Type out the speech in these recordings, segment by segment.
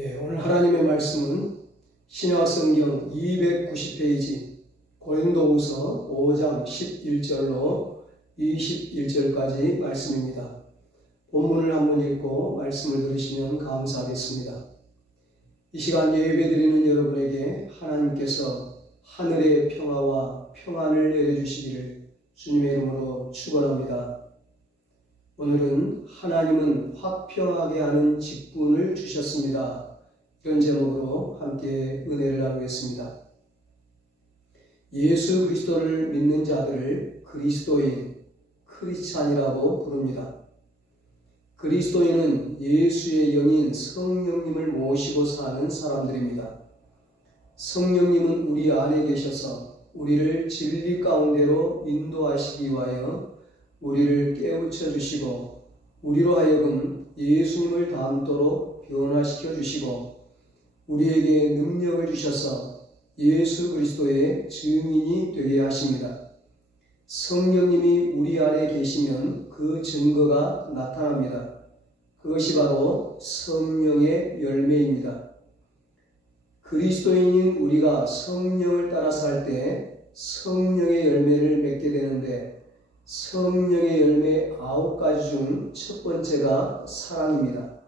오늘 하나님의 말씀은 신약성경 290페이지 고린도후서 5장 11절로 21절까지 말씀입니다. 본문을 한번 읽고 말씀을 들으시면 감사하겠습니다. 이 시간 예배드리는 여러분에게 하나님께서 하늘의 평화와 평안을 내려주시기를 주님의 이름으로 축원합니다. 오늘은 하나님은 화평하게 하는 직분을 주셨습니다. 이런 제목으로 함께 은혜를 나누겠습니다. 예수 그리스도를 믿는 자들을 그리스도인, 크리스찬이라고 부릅니다. 그리스도인은 예수의 영인 성령님을 모시고 사는 사람들입니다. 성령님은 우리 안에 계셔서 우리를 진리 가운데로 인도하시기 위하여 우리를 깨우쳐 주시고 우리로 하여금 예수님을 닮도록 변화시켜 주시고 우리에게 능력을 주셔서 예수 그리스도의 증인이 되게 하십니다. 성령님이 우리 안에 계시면 그 증거가 나타납니다. 그것이 바로 성령의 열매입니다. 그리스도인인 우리가 성령을 따라 살 때 성령의 열매를 맺게 되는데 성령의 열매 9가지 중 첫 번째가 사랑입니다.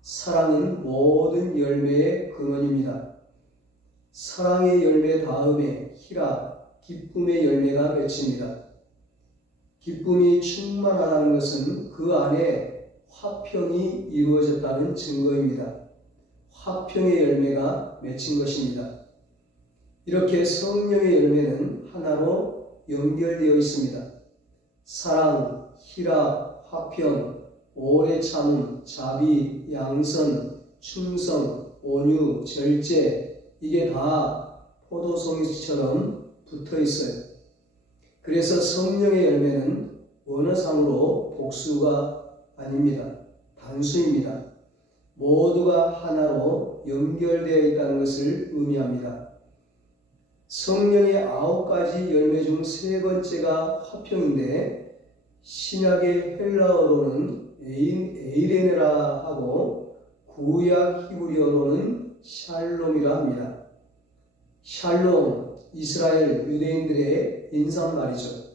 사랑은 모든 열매의 근원입니다. 사랑의 열매 다음에 희락, 기쁨의 열매가 맺힙니다. 기쁨이 충만하다는 것은 그 안에 화평이 이루어졌다는 증거입니다. 화평의 열매가 맺힌 것입니다. 이렇게 성령의 열매는 하나로 연결되어 있습니다. 사랑, 희락, 화평, 오래 참음, 자비, 양선, 충성, 온유, 절제, 이게 다 포도송이처럼 붙어 있어요. 그래서 성령의 열매는 원어상으로 복수가 아닙니다. 단수입니다. 모두가 하나로 연결되어 있다는 것을 의미합니다. 성령의 9가지 열매 중 세 번째가 화평인데 신약의 헬라어로는 에이레네라 하고 구약 히브리어로는 샬롬이라 합니다. 샬롬, 이스라엘 유대인들의 인사말이죠.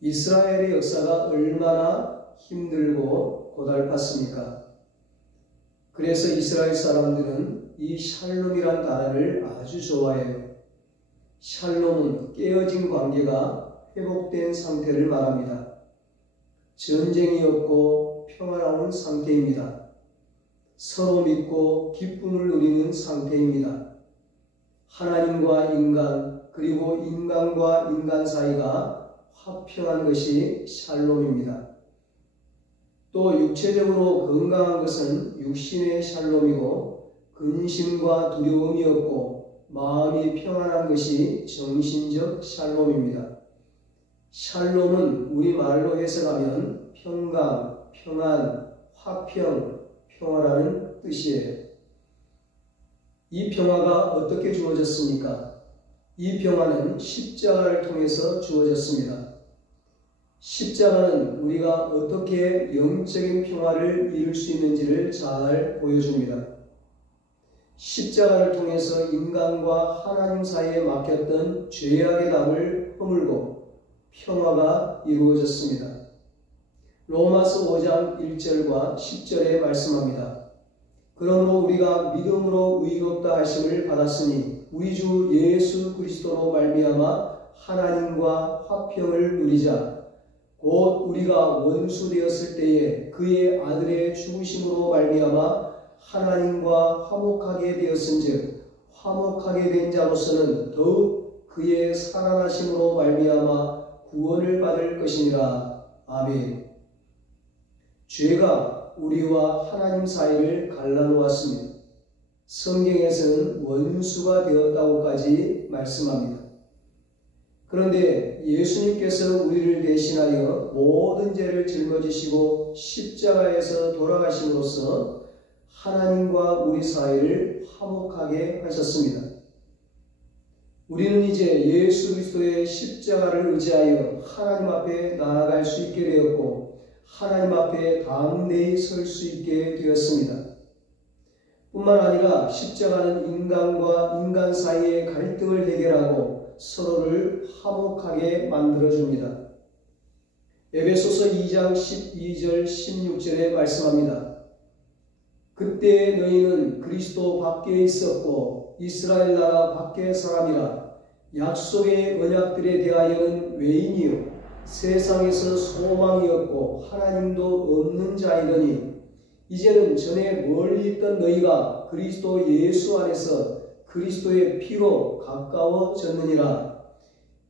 이스라엘의 역사가 얼마나 힘들고 고달팠습니까? 그래서 이스라엘 사람들은 이 샬롬이란 단어를 아주 좋아해요. 샬롬은 깨어진 관계가 회복된 상태를 말합니다. 전쟁이 없고 평화로운 상태입니다. 서로 믿고 기쁨을 누리는 상태입니다. 하나님과 인간 그리고 인간과 인간 사이가 화평한 것이 샬롬입니다. 또 육체적으로 건강한 것은 육신의 샬롬이고 근심과 두려움이 없고 마음이 평안한 것이 정신적 샬롬입니다. 샬롬은 우리말로 해석하면 평강, 평안, 화평, 평화라는 뜻이에요. 이 평화가 어떻게 주어졌습니까? 이 평화는 십자가를 통해서 주어졌습니다. 십자가는 우리가 어떻게 영적인 평화를 이룰 수 있는지를 잘 보여줍니다. 십자가를 통해서 인간과 하나님 사이에 막혔던 죄악의 담을 허물고 평화가 이루어졌습니다. 로마서 5장 1절과 10절에 말씀합니다. 그러므로 우리가 믿음으로 의롭다 하심을 받았으니 우리 주 예수 그리스도로 말미암아 하나님과 화평을 누리자. 곧 우리가 원수 되었을 때에 그의 아들의 죽으심으로 말미암아 하나님과 화목하게 되었은즉 화목하게 된 자로서는 더욱 그의 살아나심으로 말미암아 구원을 받을 것이니라. 아멘. 죄가 우리와 하나님 사이를 갈라놓았으며 성경에서는 원수가 되었다고까지 말씀합니다. 그런데 예수님께서 우리를 대신하여 모든 죄를 짊어지시고 십자가에서 돌아가심으로써 하나님과 우리 사이를 화목하게 하셨습니다. 우리는 이제 예수 그리스도의 십자가를 의지하여 하나님 앞에 나아갈 수 있게 되었고 하나님 앞에 담대히 설 수 있게 되었습니다. 뿐만 아니라 십자가는 인간과 인간 사이의 갈등을 해결하고 서로를 화목하게 만들어줍니다. 에베소서 2장 12절 16절에 말씀합니다. 그때 너희는 그리스도 밖에 있었고 이스라엘 나라 밖의 사람이라 약속의 언약들에 대하여는 외인이요 세상에서 소망이었고 하나님도 없는 자이더니 이제는 전에 멀리 있던 너희가 그리스도 예수 안에서 그리스도의 피로 가까워졌느니라.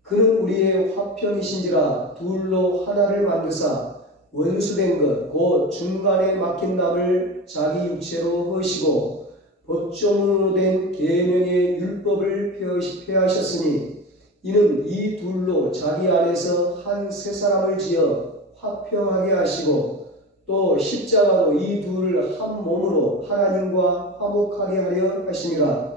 그는 우리의 화평이신지라 둘로 하나를 만드사 원수된 것 곧 중간에 막힌 남을 자기 육체로 허시고 법종으로 된 계명의 율법을 폐하셨으니 이는 이 둘로 자기 안에서 한 새 사람을 지어 화평하게 하시고 또 십자가로 이 둘을 한 몸으로 하나님과 화목하게 하려 하심이라.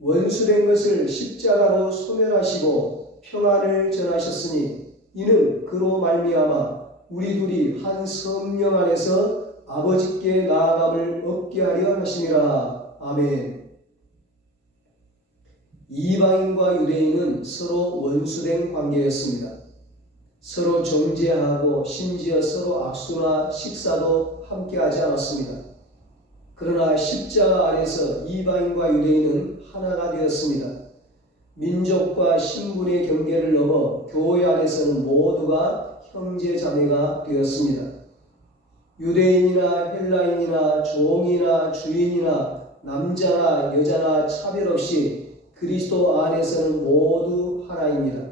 원수된 것을 십자가로 소멸하시고 평안을 전하셨으니 이는 그로 말미암아 우리 둘이 한 성령 안에서 아버지께 나아감을 얻게 하려 하심이라. 아멘. 이방인과 유대인은 서로 원수된 관계였습니다. 서로 정죄하고 심지어 서로 악수나 식사도 함께하지 않았습니다. 그러나 십자가 안에서 이방인과 유대인은 하나가 되었습니다. 민족과 신분의 경계를 넘어 교회 안에서는 모두가 형제 자매가 되었습니다. 유대인이나 헬라인이나 종이나 주인이나 남자나 여자나 차별 없이 그리스도 안에서는 모두 하나입니다.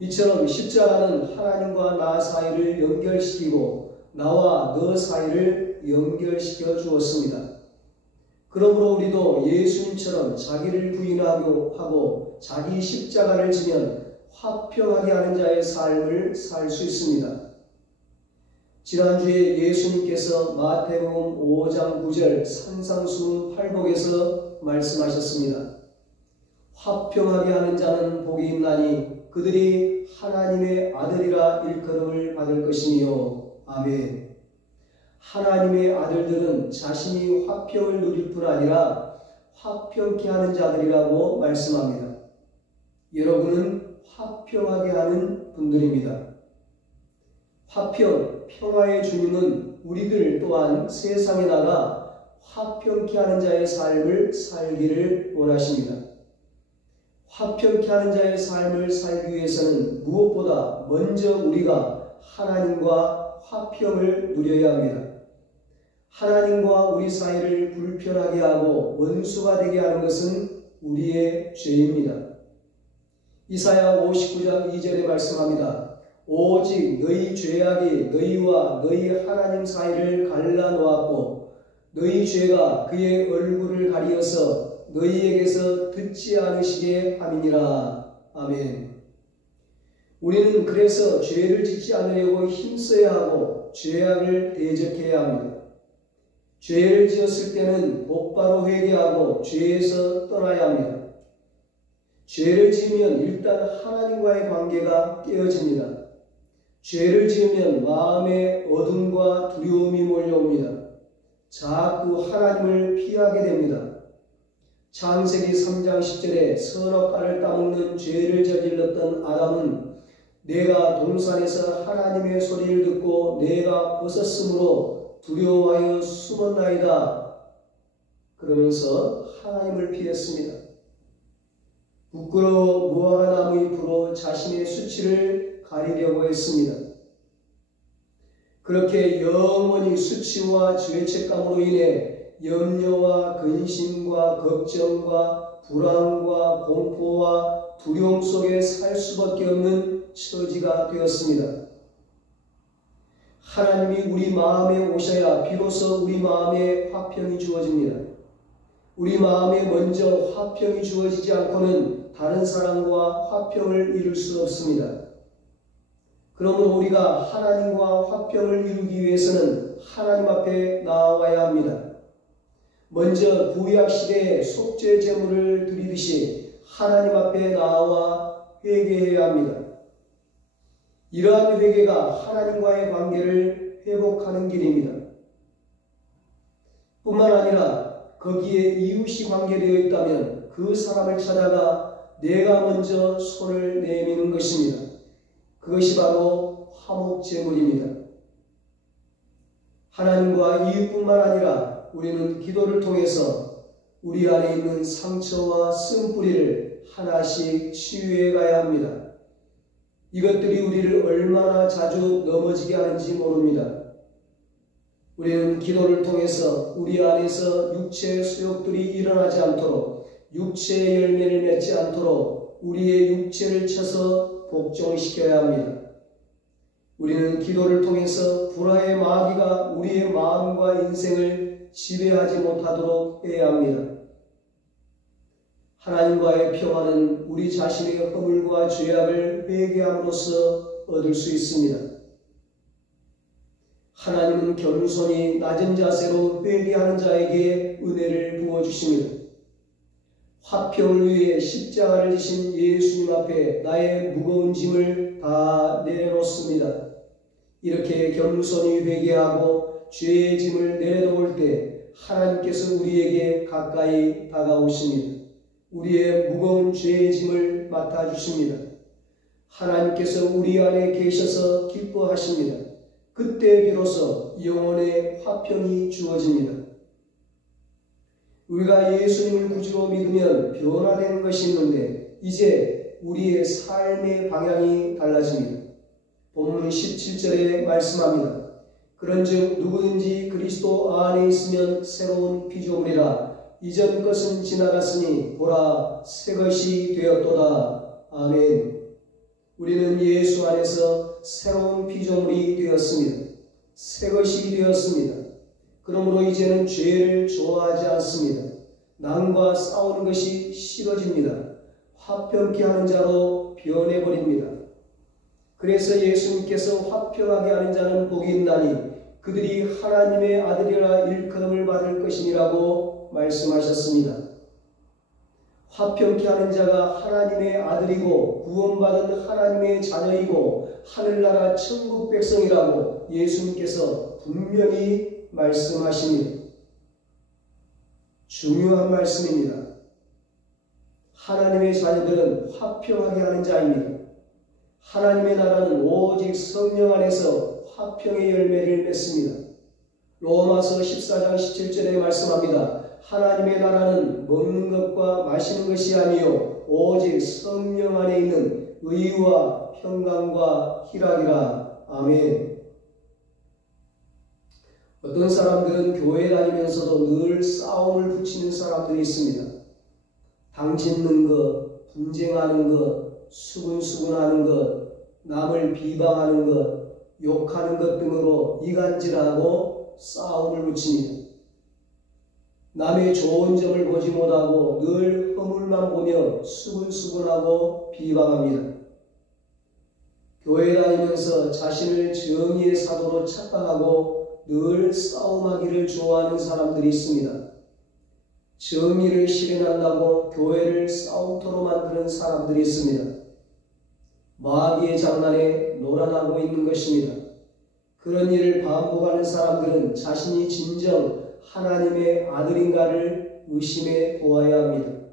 이처럼 십자가는 하나님과 나 사이를 연결시키고 나와 너 사이를 연결시켜 주었습니다. 그러므로 우리도 예수님처럼 자기를 부인하고 자기 십자가를 지면 화평하게 하는 자의 삶을 살 수 있습니다. 지난주에 예수님께서 마태복음 5장 9절 산상수훈 8복에서 말씀하셨습니다. 화평하게 하는 자는 복이 있나니 그들이 하나님의 아들이라 일컬음을 받을 것이니요. 아멘. 하나님의 아들들은 자신이 화평을 누릴 뿐 아니라 화평케 하는 자들이라고 말씀합니다. 여러분은 화평하게 하는 분들입니다. 화평, 평화의 주님은 우리들 또한 세상에 나가 화평케 하는 자의 삶을 살기를 원하십니다. 화평케 하는 자의 삶을 살기 위해서는 무엇보다 먼저 우리가 하나님과 화평을 누려야 합니다. 하나님과 우리 사이를 불편하게 하고 원수가 되게 하는 것은 우리의 죄입니다. 이사야 59장 2절에 말씀합니다. 오직 너희 죄악이 너희와 너희 하나님 사이를 갈라놓았고 너희 죄가 그의 얼굴을 가리어서 너희에게서 듣지 않으시게 함이니라. 아멘. 우리는 그래서 죄를 짓지 않으려고 힘써야 하고 죄악을 대적해야 합니다. 죄를 지었을 때는 곧바로 회개하고 죄에서 떠나야 합니다. 죄를 지으면 일단 하나님과의 관계가 깨어집니다. 죄를 지으면 마음에 어둠과 두려움이 몰려옵니다. 자꾸 하나님을 피하게 됩니다. 창세기 3장 10절에 선악과를 따먹는 죄를 저질렀던 아담은 내가 동산에서 하나님의 소리를 듣고 내가 벗었으므로 두려워하여 숨었나이다. 그러면서 하나님을 피했습니다. 부끄러워 무화과 나무 잎으로 자신의 수치를 가리려고 했습니다. 그렇게 영원히 수치와 죄책감으로 인해 염려와 근심과 걱정과 불안과 공포와 두려움 속에 살 수밖에 없는 처지가 되었습니다. 하나님이 우리 마음에 오셔야 비로소 우리 마음에 화평이 주어집니다. 우리 마음에 먼저 화평이 주어지지 않고는 다른 사람과 화평을 이룰 수 없습니다. 그러므로 우리가 하나님과 화평을 이루기 위해서는 하나님 앞에 나와야 합니다. 먼저 구약시대에 속죄 제물을 드리듯이 하나님 앞에 나와 회개해야 합니다. 이러한 회개가 하나님과의 관계를 회복하는 길입니다. 뿐만 아니라 거기에 이웃이 관계되어 있다면 그 사람을 찾아가 내가 먼저 손을 내미는 것입니다. 그것이 바로 화목제물입니다. 하나님과 이웃뿐만 아니라 우리는 기도를 통해서 우리 안에 있는 상처와 쓴뿌리를 하나씩 치유해 가야 합니다. 이것들이 우리를 얼마나 자주 넘어지게 하는지 모릅니다. 우리는 기도를 통해서 우리 안에서 육체의 소욕들이 일어나지 않도록, 육체의 열매를 맺지 않도록 우리의 육체를 쳐서 복종시켜야 합니다. 우리는 기도를 통해서 불화의 마귀가 우리의 마음과 인생을 지배하지 못하도록 해야 합니다. 하나님과의 평화는 우리 자신의 허물과 죄악을 회개함으로써 얻을 수 있습니다. 하나님은 겸손히 낮은 자세로 회개하는 자에게 은혜를 부어주십니다. 화평을 위해 십자가를 지신 예수님 앞에 나의 무거운 짐을 다 내려놓습니다. 이렇게 겸손히 회개하고 죄의 짐을 내려놓을 때 하나님께서 우리에게 가까이 다가오십니다. 우리의 무거운 죄의 짐을 맡아주십니다. 하나님께서 우리 안에 계셔서 기뻐하십니다. 그때 비로소 영혼의 화평이 주어집니다. 우리가 예수님을 구주로 믿으면 변화되는 것이 있는데 이제 우리의 삶의 방향이 달라집니다. 본문 17절에 말씀합니다. 그런즉 누구든지 그리스도 안에 있으면 새로운 피조물이라 이전 것은 지나갔으니 보라 새 것이 되었도다. 아멘. 우리는 예수 안에서 새로운 피조물이 되었습니다. 새 것이 되었습니다. 그러므로 이제는 죄를 좋아하지 않습니다. 남과 싸우는 것이 싫어집니다. 화평케 하는 자로 변해버립니다. 그래서 예수님께서 화평하게 하는 자는 복이 있나니 그들이 하나님의 아들이라 일컬음을 받을 것이니라고 말씀하셨습니다. 화평케 하는 자가 하나님의 아들이고 구원받은 하나님의 자녀이고 하늘나라 천국 백성이라고 예수님께서 분명히 말씀하십니다. 중요한 말씀입니다. 하나님의 자녀들은 화평하게 하는 자입니다. 하나님의 나라는 오직 성령 안에서 화평의 열매를 맺습니다. 로마서 14장 17절에 말씀합니다. 하나님의 나라는 먹는 것과 마시는 것이 아니요 오직 성령 안에 있는 의와 평강과 희락이라. 아멘. 어떤 사람들은 교회 다니면서도 늘 싸움을 붙이는 사람들이 있습니다. 당짓는 것, 분쟁하는 것, 수근수근하는 것, 남을 비방하는 것, 욕하는 것 등으로 이간질하고 싸움을 붙입니다. 남의 좋은 점을 보지 못하고 늘 허물만 보며 수근수근하고 비방합니다. 교회 다니면서 자신을 정의의 사도로 착각하고 늘 싸움하기를 좋아하는 사람들이 있습니다. 정의를 실현한다고 교회를 싸움터로 만드는 사람들이 있습니다. 마귀의 장난에 놀아나고 있는 것입니다. 그런 일을 반복하는 사람들은 자신이 진정 하나님의 아들인가를 의심해 보아야 합니다.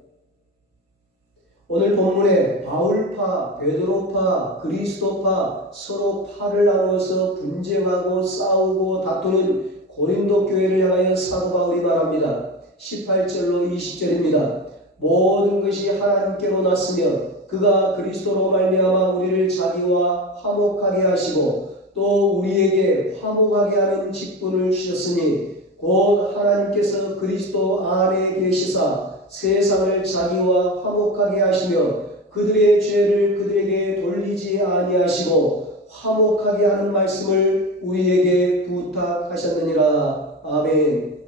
오늘 본문에 바울파, 베드로파, 그리스도파 서로 파를 나누어서 분쟁하고 싸우고 다투는 고린도 교회를 향하여 사도 바울이 말합니다. 18절로 20절입니다. 모든 것이 하나님께로 났으며 그가 그리스도로 말미암아 우리를 자기와 화목하게 하시고 또 우리에게 화목하게 하는 직분을 주셨으니 곧 하나님께서 그리스도 안에 계시사 세상을 자기와 화목하게 하시며 그들의 죄를 그들에게 돌리지 아니하시고 화목하게 하는 말씀을 우리에게 부탁하셨느니라. 아멘.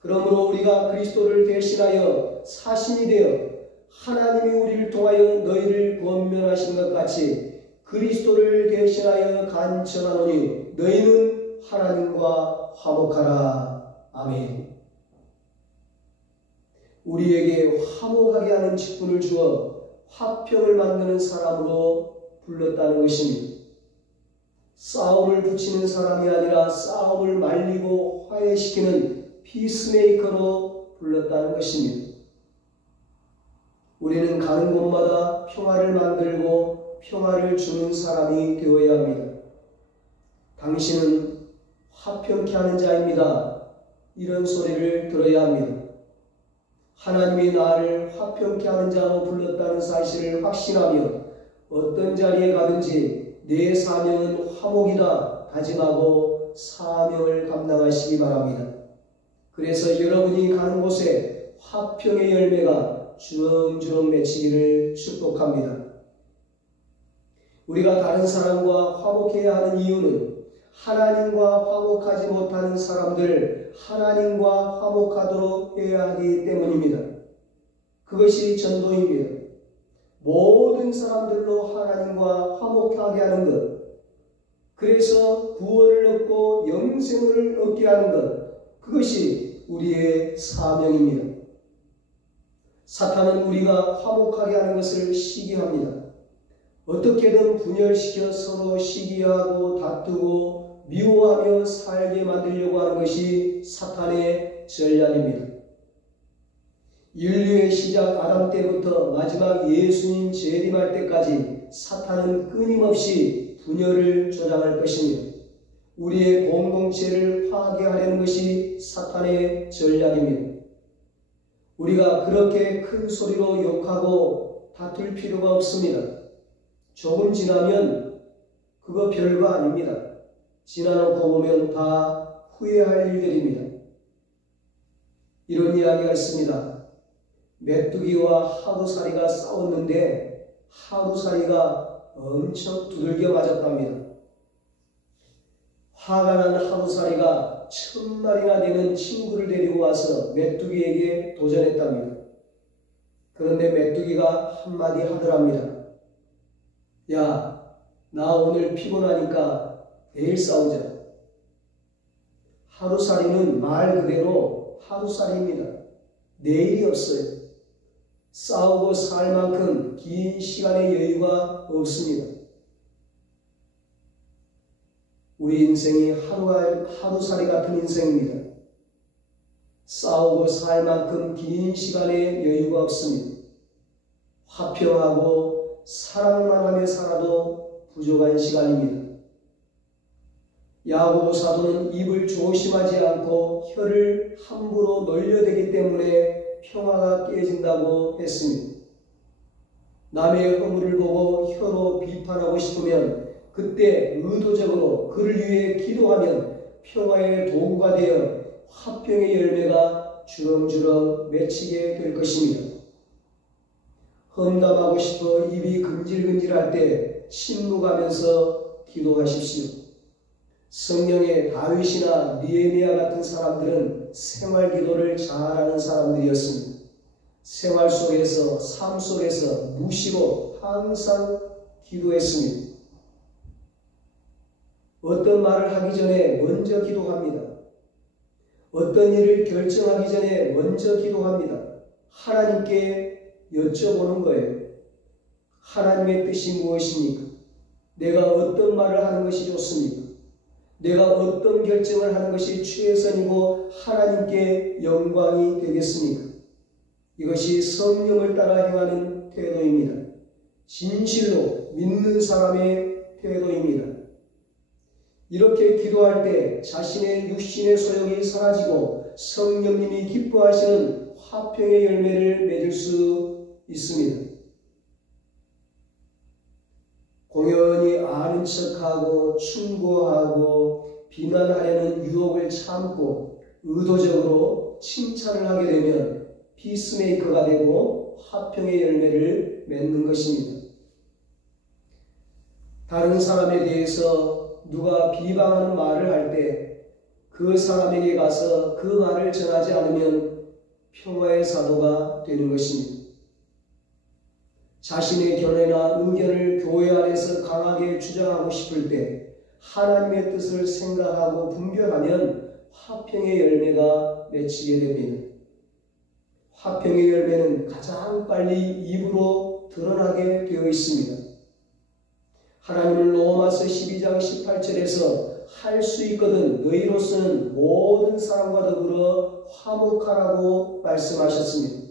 그러므로 우리가 그리스도를 대신하여 사신이 되어 하나님이 우리를 통하여 너희를 권면하신 것 같이 그리스도를 대신하여 간청하노니 너희는 하나님과 화목하라. 아멘. 우리에게 화목하게 하는 직분을 주어 화평을 만드는 사람으로 불렀다는 것입니다. 싸움을 붙이는 사람이 아니라 싸움을 말리고 화해시키는 피스메이커로 불렀다는 것입니다. 우리는 가는 곳마다 평화를 만들고 평화를 주는 사람이 되어야 합니다. 당신은 화평케 하는 자입니다. 이런 소리를 들어야 합니다. 하나님이 나를 화평케 하는 자로 불렀다는 사실을 확신하며 어떤 자리에 가든지 내 사명은 화목이다 다짐하고 사명을 감당하시기 바랍니다. 그래서 여러분이 가는 곳에 화평의 열매가 주렁주렁 맺히기를 축복합니다. 우리가 다른 사람과 화목해야 하는 이유는 하나님과 화목하지 못하는 사람들 하나님과 화목하도록 해야 하기 때문입니다. 그것이 전도입니다. 모든 사람들로 하나님과 화목하게 하는 것, 그래서 구원을 얻고 영생을 얻게 하는 것, 그것이 우리의 사명입니다. 사탄은 우리가 화목하게 하는 것을 시기합니다. 어떻게든 분열시켜 서로 시기하고 다투고 미워하며 살게 만들려고 하는 것이 사탄의 전략입니다. 인류의 시작 아담 때부터 마지막 예수님 재림할 때까지 사탄은 끊임없이 분열을 조장할 것입니다. 우리의 공동체를 파괴하려는 것이 사탄의 전략입니다. 우리가 그렇게 큰 소리로 욕하고 다툴 필요가 없습니다. 조금 지나면 그거 별거 아닙니다. 지나놓고 보면 다 후회할 일들입니다. 이런 이야기가 있습니다. 메뚜기와 하루살이가 싸웠는데 하루살이가 엄청 두들겨 맞았답니다. 화가 난 하루살이가 1000마리나 되는 친구를 데리고 와서 메뚜기에게 도전했답니다. 그런데 메뚜기가 한마디 하더랍니다. 야, 나 오늘 피곤하니까 내일 싸우자. 하루살이는 말 그대로 하루살이입니다. 내일이 없어요. 싸우고 살 만큼 긴 시간의 여유가 없습니다. 우리 인생이 하루살이 같은 인생입니다. 싸우고 살 만큼 긴 시간의 여유가 없습니다. 화평하고 사랑만 하며 살아도 부족한 시간입니다. 야고보 사도는 입을 조심하지 않고 혀를 함부로 놀려대기 때문에 평화가 깨진다고 했습니다. 남의 허물을 보고 혀로 비판하고 싶으면 그때 의도적으로 그를 위해 기도하면 평화의 도구가 되어 화평의 열매가 주렁주렁 맺히게 될 것입니다. 험담하고 싶어 입이 근질근질할 때 침묵하면서 기도하십시오. 성령의 다윗이나 느헤미야 같은 사람들은 생활기도를 잘하는 사람들이었습니다. 생활 속에서 삶 속에서 무시로 항상 기도했습니다. 어떤 말을 하기 전에 먼저 기도합니다. 어떤 일을 결정하기 전에 먼저 기도합니다. 하나님께 여쭤보는 거예요. 하나님의 뜻이 무엇입니까? 내가 어떤 말을 하는 것이 좋습니까? 내가 어떤 결정을 하는 것이 최선이고 하나님께 영광이 되겠습니까? 이것이 성령을 따라 행하는 태도입니다. 진실로 믿는 사람의 태도입니다. 이렇게 기도할 때 자신의 육신의 소욕이 사라지고 성령님이 기뻐하시는 화평의 열매를 맺을 수 있습니다. 공연히 아는 척하고 충고하고 비난하려는 유혹을 참고 의도적으로 칭찬을 하게 되면 피스메이커가 되고 화평의 열매를 맺는 것입니다. 다른 사람에 대해서 누가 비방하는 말을 할 때 그 사람에게 가서 그 말을 전하지 않으면 평화의 사도가 되는 것입니다. 자신의 견해나 의견을 교회 안에서 강하게 주장하고 싶을 때 하나님의 뜻을 생각하고 분별하면 화평의 열매가 맺히게 됩니다. 화평의 열매는 가장 빨리 입으로 드러나게 되어 있습니다. 하나님은 로마서 12장 18절에서 할 수 있거든 너희로서는 모든 사람과 더불어 화목하라고 말씀하셨습니다.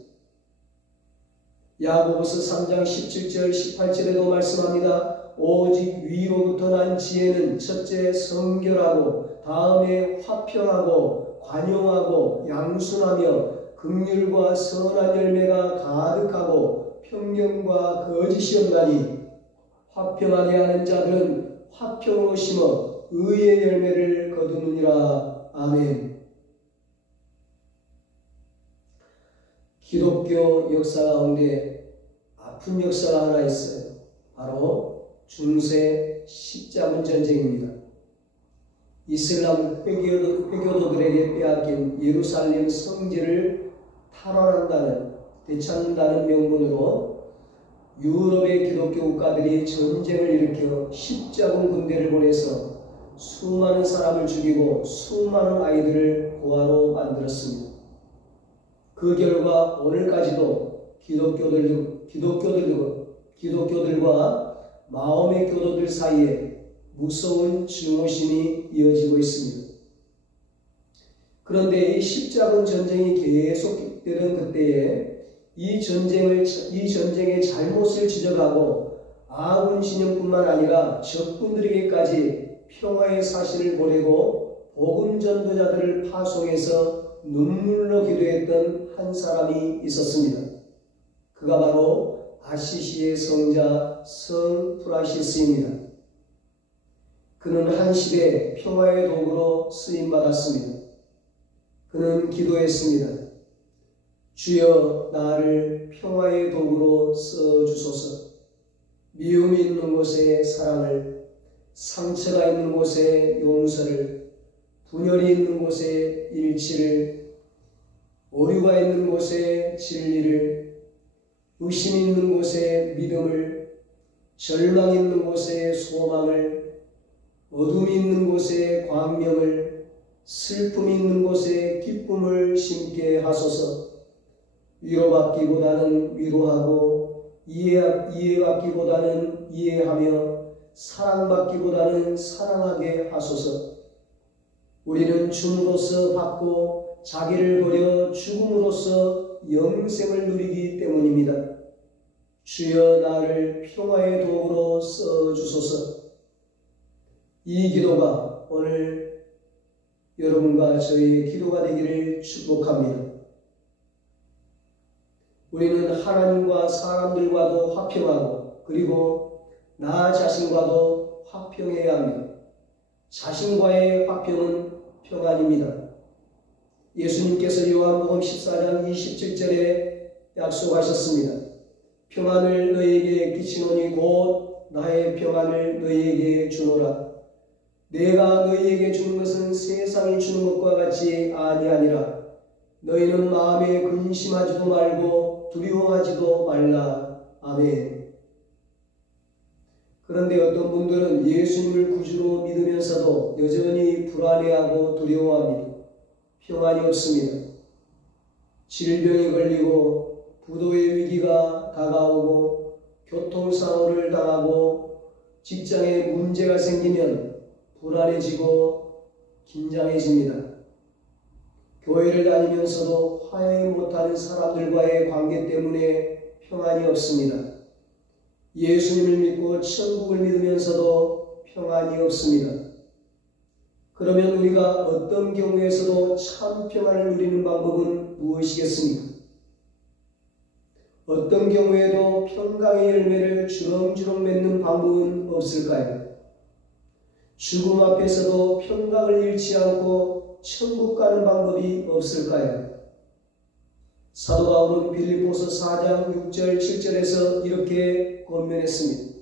야고보서 3장 17절 18절에도 말씀합니다. 오직 위로부터 난 지혜는 첫째 성결하고 다음에 화평하고 관용하고 양순하며 긍휼과 선한 열매가 가득하고 편견과 거짓이 없나니 화평하게 하는 자들은 화평으로 심어 의의 열매를 거두느니라. 아멘. 기독교 역사 가운데 아픈 역사가 하나 있어요. 바로 중세 십자군 전쟁입니다. 이슬람 회교도들에게 빼앗긴 예루살렘 성지를 탈환한다는, 되찾는다는 명분으로 유럽의 기독교 국가들이 전쟁을 일으켜 십자군 군대를 보내서 수많은 사람을 죽이고 수많은 아이들을 고아로 만들었습니다. 그 결과 오늘까지도 기독교들과 마음의 교도들 사이에 무서운 증오심이 이어지고 있습니다. 그런데 이 십자군 전쟁이 계속되던 그때에 이 전쟁의 잘못을 지적하고 아군 진영뿐만 아니라 적군들에게까지 평화의 사실을 보내고 복음 전도자들을 파송해서 눈물로 기도했던 한 사람이 있었습니다. 그가 바로 아시시의 성자 성 프란시스입니다. 그는 한 시대 평화의 도구로 쓰임받았습니다. 그는 기도했습니다. 주여 나를 평화의 도구로 써주소서. 미움이 있는 곳에 사랑을, 상처가 있는 곳에 용서를, 분열이 있는 곳에 일치를, 오류가 있는 곳에 진리를, 의심이 있는 곳에 믿음을, 절망이 있는 곳에 소망을, 어둠이 있는 곳에 광명을, 슬픔이 있는 곳에 기쁨을 심게 하소서. 위로받기보다는 위로하고 이해받기보다는 이해하며 사랑받기보다는 사랑하게 하소서. 우리는 줌으로써 받고 자기를 버려 죽음으로써 영생을 누리기 때문입니다. 주여 나를 평화의 도구로 써주소서. 이 기도가 오늘 여러분과 저희의 기도가 되기를 축복합니다. 우리는 하나님과 사람들과도 화평하고 그리고 나 자신과도 화평해야 합니다. 자신과의 화평은 평안입니다. 예수님께서 요한복음 14장 27절에 약속하셨습니다. 평안을 너희에게 끼치노니 곧 나의 평안을 너희에게 주노라. 내가 너희에게 주는 것은 세상이 주는 것과 같이 아니하니라. 너희는 마음에 근심하지도 말고 두려워하지도 말라. 아멘. 그런데 어떤 분들은 예수님을 구주로 믿으면서도 여전히 불안해하고 두려워합니다. 평안이 없습니다. 질병이 걸리고 부도의 위기가 다가오고 교통사고를 당하고 직장에 문제가 생기면 불안해지고 긴장해집니다. 교회를 다니면서도 화해 못하는 사람들과의 관계 때문에 평안이 없습니다. 예수님을 믿고 천국을 믿으면서도 평안이 없습니다. 그러면 우리가 어떤 경우에서도 참 평안을 누리는 방법은 무엇이겠습니까? 어떤 경우에도 평강의 열매를 주렁주렁 맺는 방법은 없을까요? 죽음 앞에서도 평강을 잃지 않고 천국 가는 방법이 없을까요? 사도 바울은 빌립보서 4장 6절 7절에서 이렇게 권면했습니다.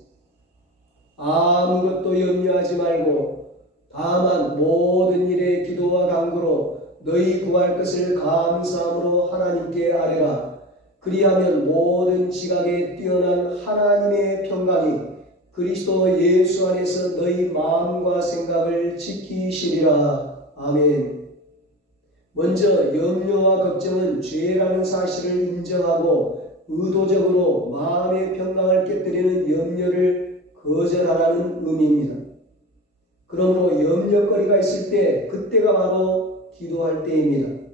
아무것도 염려하지 말고 다만 모든 일에 기도와 간구로 너희 구할 것을 감사함으로 하나님께 아뢰라. 그리하면 모든 지각에 뛰어난 하나님의 평강이 그리스도 예수 안에서 너희 마음과 생각을 지키시리라. 아멘. 먼저 염려와 걱정은 죄라는 사실을 인정하고 의도적으로 마음의 평강을 깨뜨리는 염려를 거절하라는 의미입니다. 그러므로 염려거리가 있을 때 그때가 바로 기도할 때입니다.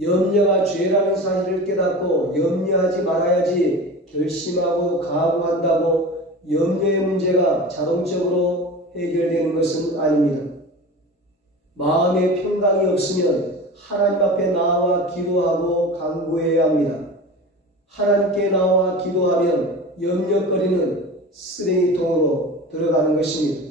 염려가 죄라는 사실을 깨닫고 염려하지 말아야지 결심하고 각오한다고 염려의 문제가 자동적으로 해결되는 것은 아닙니다. 마음의 평강이 없으면 하나님 앞에 나와 기도하고 간구해야 합니다. 하나님께 나와 기도하면 염려거리는 쓰레기통으로 들어가는 것입니다.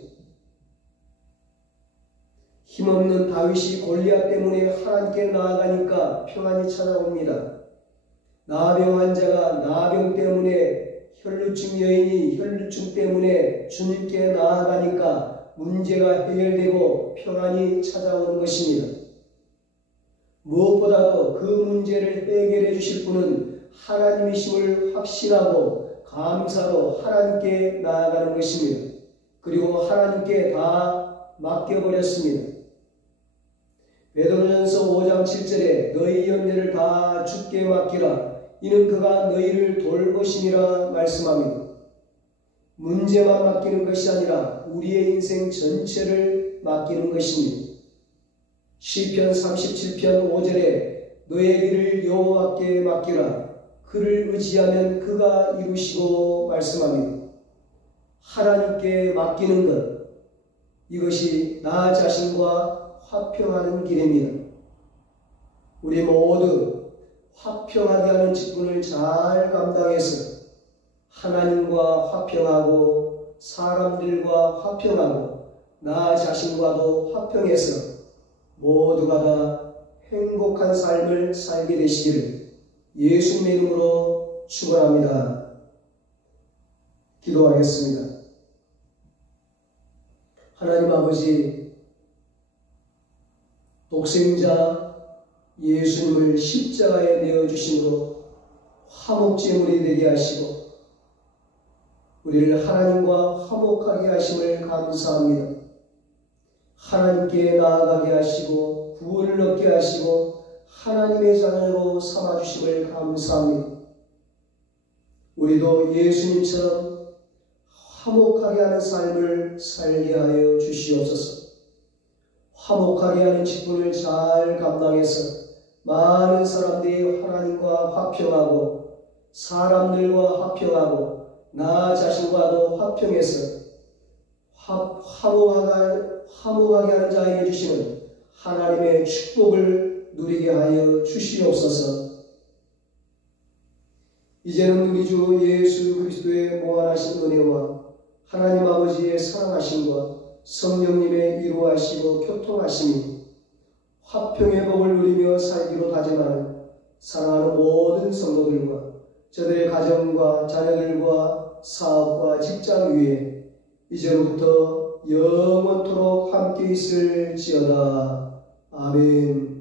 힘없는 다윗이 골리앗 때문에 하나님께 나아가니까 평안이 찾아옵니다. 나병 환자가 나병 때문에, 혈루증 여인이 혈루증 때문에 주님께 나아가니까 문제가 해결되고 평안이 찾아오는 것입니다. 무엇보다도 그 문제를 해결해 주실 분은 하나님이심을 확신하고 감사로 하나님께 나아가는 것입니다. 그리고 하나님께 다 맡겨버렸습니다. 베드로전서 5장 7절에 너희 염려를 다 주께 맡기라. 이는 그가 너희를 돌보심이라 말씀합니다. 문제만 맡기는 것이 아니라 우리의 인생 전체를 맡기는 것입니다. 시편 37편 5절에 너의 길을 여호와께 맡기라. 그를 의지하면 그가 이루시고 말씀합니다. 하나님께 맡기는 것, 이것이 나 자신과 화평하는 길입니다. 우리 모두 화평하게 하는 직분을 잘 감당해서 하나님과 화평하고 사람들과 화평하고 나 자신과도 화평해서 모두가 다 행복한 삶을 살게 되시기를 예수님의 이름으로 축원합니다. 기도하겠습니다. 하나님 아버지, 독생자 예수님을 십자가에 내어주심으로 화목제물이 되게 하시고 우리를 하나님과 화목하게 하심을 감사합니다. 하나님께 나아가게 하시고 구원을 얻게 하시고 하나님의 자녀로 삼아주심을 감사합니다. 우리도 예수님처럼 화목하게 하는 삶을 살게 하여 주시옵소서. 화목하게 하는 직분을 잘 감당해서 많은 사람들이 하나님과 화평하고 사람들과 화평하고 나 자신과도 화평해서 화목하게 하는 자에게 주시는 하나님의 축복을 누리게 하여 주시옵소서. 이제는 우리 주 예수 그리스도의 무한하신 은혜와 하나님 아버지의 사랑하심과 성령님의 이루하시고 교통하심이 화평의 복을 누리며 살기로 다짐하는 사랑하는 모든 성도들과 저들의 가정과 자녀들과 사업과 직장 위에 이제부터 영원토록 함께 있을지어다. 아멘.